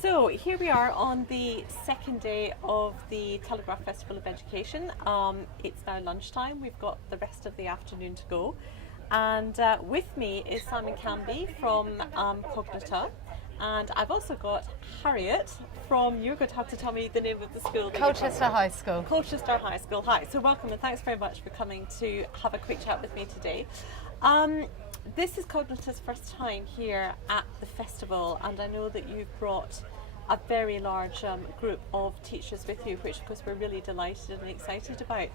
So here we are on the second day of the Telegraph Festival of Education. It's now lunchtime. We've got the rest of the afternoon to go. And with me is Simon Camby from Cognita. And I've also got Harriet from, you're going to have to tell me the name of the school. Colchester High School. Colchester High School. Hi. So welcome and thanks very much for coming to have a quick chat with me today. This is Cognita's first time here at the festival, and I know that you've brought a very large group of teachers with you, which of course we're really delighted and excited about.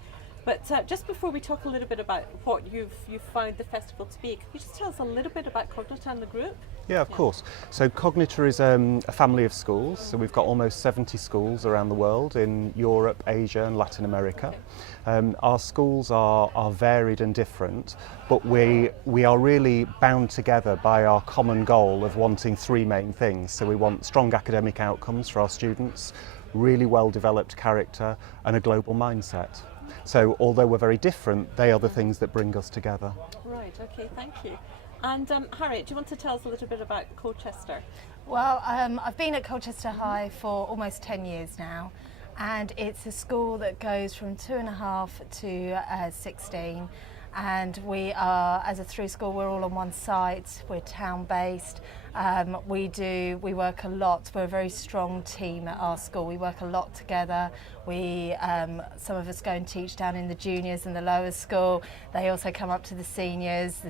But just before we talk a little bit about what you've found the festival to be, can you just tell us a little bit about Cognita and the group? Yeah, of course. So Cognita is a family of schools. So we've got almost 70 schools around the world in Europe, Asia and Latin America. Our schools are varied and different, but we are really bound together by our common goal of wanting three main things. So we want strong academic outcomes for our students, really well developed character and a global mindset. So although we're very different, they are the things that bring us together. Right, okay, thank you. And Harriet, do you want to tell us a little bit about Colchester? Well, I've been at Colchester High for almost 10 years now, and it's a school that goes from 2.5 to 16. And we are, as a through school, we're all on one site, we're town based. We work a lot, we're a very strong team at our school. We work a lot together. Some of us go and teach down in the juniors and the lower school. They also come up to the seniors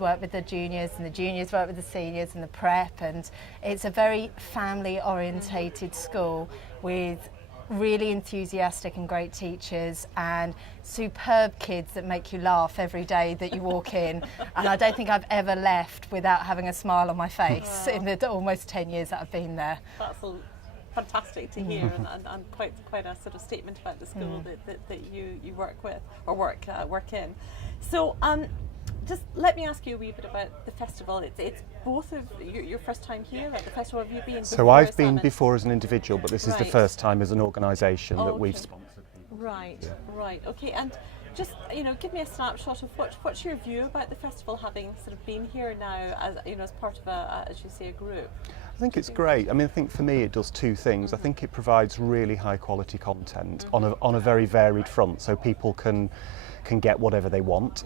work with the juniors and the juniors work with the seniors and the prep. And it's a very family orientated school with really enthusiastic and great teachers and superb kids that make you laugh every day that you walk in. And I don't think I've ever left without having a smile on my face in the almost 10 years that I've been there. That's fantastic to hear, and quite a sort of statement about the school that you work with or work in. So just let me ask you a wee bit about the festival. It's both of your first time here at the festival. Have you been? So I've been before as an individual, but this is the first time as an organisation that we've sponsored. Right, right, okay. And just give me a snapshot of what's your view about the festival, having sort of been here now as part of as you say, a group. I think it's great. I mean, I think for me it does two things. I think it provides really high quality content on a very varied front, so people can get whatever they want,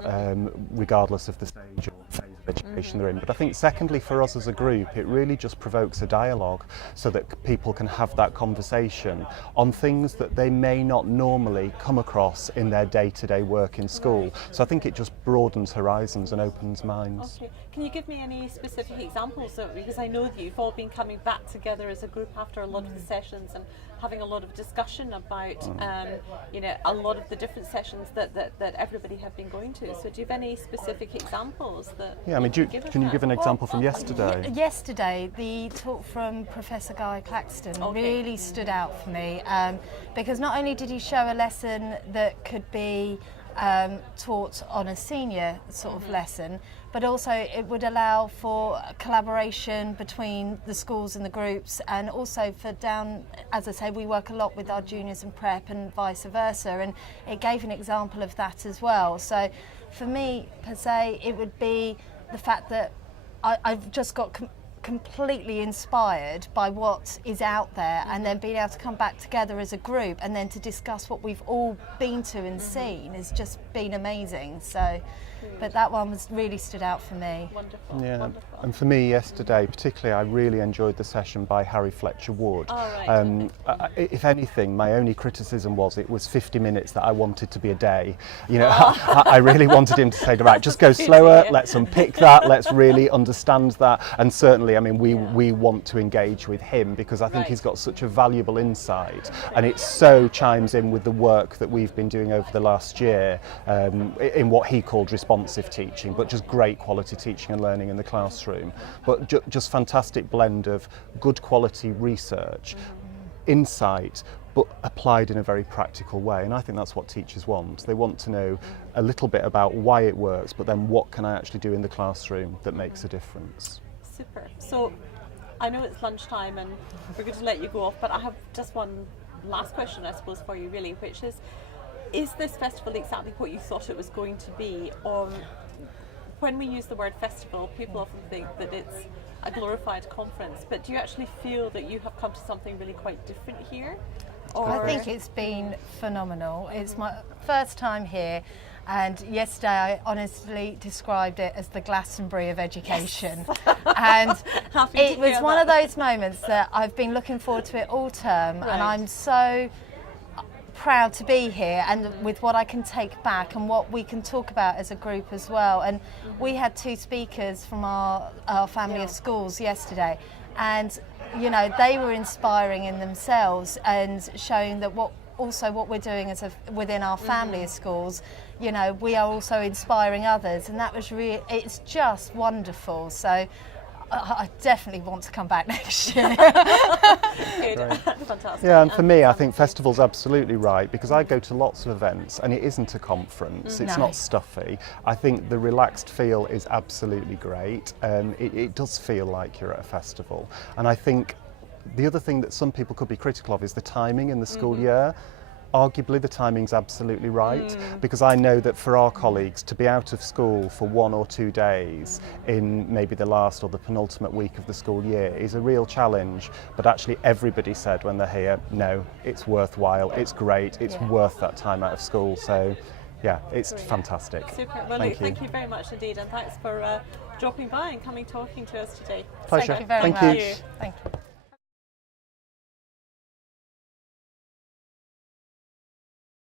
regardless of the stage or phase of education they're in. But I think secondly, for us as a group, it really just provokes a dialogue so that people can have that conversation on things that they may not normally come across in their day-to-day work in school. So I think it just broadens horizons and opens minds. Okay. Can you give me any specific examples? Because I know that you've all been coming back together as a group after a lot of the sessions and having a lot of discussion about a lot of the different sessions that everybody have been going to. So do you have any specific examples that? Yeah, I mean, can you give an example from yesterday? Yesterday, the talk from Professor Guy Claxton really stood out for me because not only did he show a lesson that could be taught on a senior sort of lesson, but also it would allow for collaboration between the schools and the groups, and also for down, as I say, we work a lot with our juniors and prep and vice versa, and it gave an example of that as well. So for me, per se, it would be the fact that I've just got completely inspired by what is out there, and then being able to come back together as a group and then to discuss what we've all been to and seen has just been amazing. So but that one was really stood out for me. Wonderful. Yeah, wonderful. And for me yesterday particularly, I really enjoyed the session by Harry Fletcher Wood. If anything, my only criticism was it was 50 minutes that I wanted to be a day. I really wanted him to say, right, just go slower, let's unpick that, let's really understand that. And certainly, I mean, we want to engage with him because I think he's got such a valuable insight, and it so chimes in with the work that we've been doing over the last year in what he called responsive teaching, but just great quality teaching and learning in the classroom. But just fantastic blend of good quality research, insight, but applied in a very practical way. And I think that's what teachers want. They want to know a little bit about why it works, but then what can I actually do in the classroom that makes a difference. Super. So I know it's lunchtime and we're going to let you go off, but I have just one last question, I suppose, for you really, which is this festival exactly what you thought it was going to be? Or when we use the word festival, people often think that it's a glorified conference, but do you actually feel that you have come to something really quite different here? Or? I think it's been phenomenal. It's my first time here, and yesterday I honestly described it as the Glastonbury of education. Yes. And it was one of those moments that I've been looking forward to it all term, right. and I'm so proud to be here and with what I can take back and what we can talk about as a group as well. And we had 2 speakers from our family of schools yesterday, and you know, they were inspiring in themselves and showing that what we're doing as within our family of schools, you know, we are also inspiring others, and that was it's just wonderful. So I definitely want to come back next year. Good. Fantastic. Yeah, and for me, I think festival's absolutely right, because I go to lots of events and it isn't a conference, it's not stuffy. I think the relaxed feel is absolutely great. It does feel like you're at a festival. And I think the other thing that some people could be critical of is the timing in the school year. Arguably the timing's absolutely right, because I know that for our colleagues to be out of school for 1 or 2 days in maybe the last or the penultimate week of the school year is a real challenge. But actually everybody said when they're here, no, it's worthwhile, it's great, it's worth that time out of school. So yeah, it's fantastic. Super. Well, thank you very much indeed, and thanks for dropping by and talking to us today. Pleasure. Thank you very much. Thank you. Thank you.